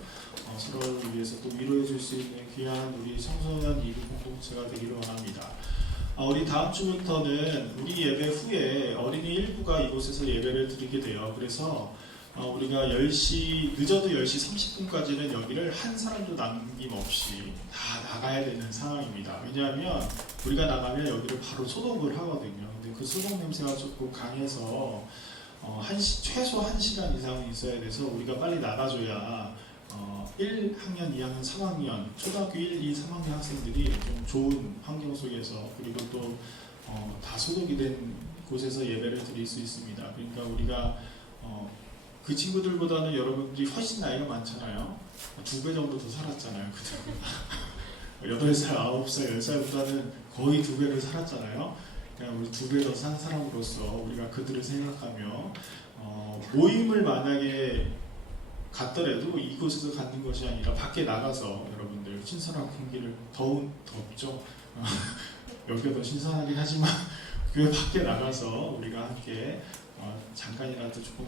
서로를 위해서 또 위로해 줄 수 있는 귀한 우리 청소년 이구 공동체가 되기를 원합니다. 우리 다음 주부터는 우리 예배 후에 어린이 일부가 이곳에서 예배를 드리게 돼요. 그래서 우리가 10시, 늦어도 10시 30분까지는 여기를 한 사람도 남김없이 다 나가야 되는 상황입니다. 왜냐하면 우리가 나가면 여기를 바로 소독을 하거든요. 근데 그 소독 냄새가 조금 강해서 최소 1시간 이상은 있어야 돼서 우리가 빨리 나가줘야 1학년, 2학년, 3학년, 초등학교 1, 2, 3학년 학생들이 좀 좋은 환경 속에서 그리고 또 다 소독이 된 곳에서 예배를 드릴 수 있습니다. 그러니까 우리가 그 친구들보다는 여러분들이 훨씬 나이가 많잖아요. 2배 정도 더 살았잖아요. 그죠? 8살, 9살, 10살보다는 거의 2배를 살았잖아요. 그냥 우리 2배 더 산 사람으로서 우리가 그들을 생각하며 모임을 만약에 갔더라도 이곳에서 갖는 것이 아니라 밖에 나가서 여러분들 신선한 공기를 덥죠. 여기가 더 신선하긴 하지만 교회 밖에 나가서 우리가 함께 잠깐이라도 조금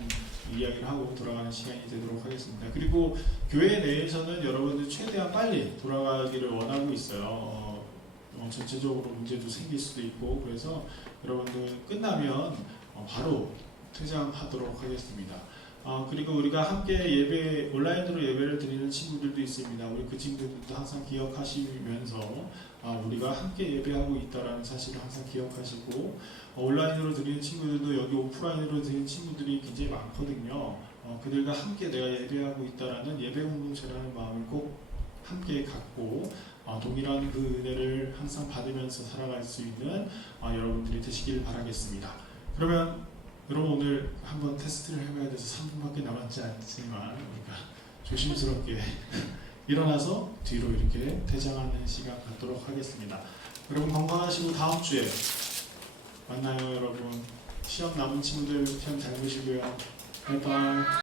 이야기를 하고 돌아가는 시간이 되도록 하겠습니다. 그리고 교회 내에서는 여러분들 최대한 빨리 돌아가기를 원하고 있어요. 전체적으로 문제도 생길 수도 있고 그래서 여러분들 끝나면 바로 퇴장하도록 하겠습니다. 그리고 우리가 함께 온라인으로 예배를 드리는 친구들도 있습니다. 우리 그 친구들도 항상 기억하시면서 우리가 함께 예배하고 있다는 사실을 항상 기억하시고 온라인으로 드리는 친구들도 여기 오프라인으로 드리는 친구들이 굉장히 많거든요. 그들과 함께 내가 예배하고 있다는 예배 공동체라는 마음을 꼭 함께 갖고 동일한 그 은혜를 항상 받으면서 살아갈 수 있는 여러분들이 되시길 바라겠습니다. 그러면 여러분 오늘 한번 테스트를 해봐야 돼서 3분밖에 남았지 않지만 우리가 조심스럽게 일어나서 뒤로 이렇게 퇴장하는 시간 갖도록 하겠습니다. 여러분 건강하시고 다음 주에 만나요. 여러분 시험 남은 친구들 시험 잘 보시고요. 바이바이.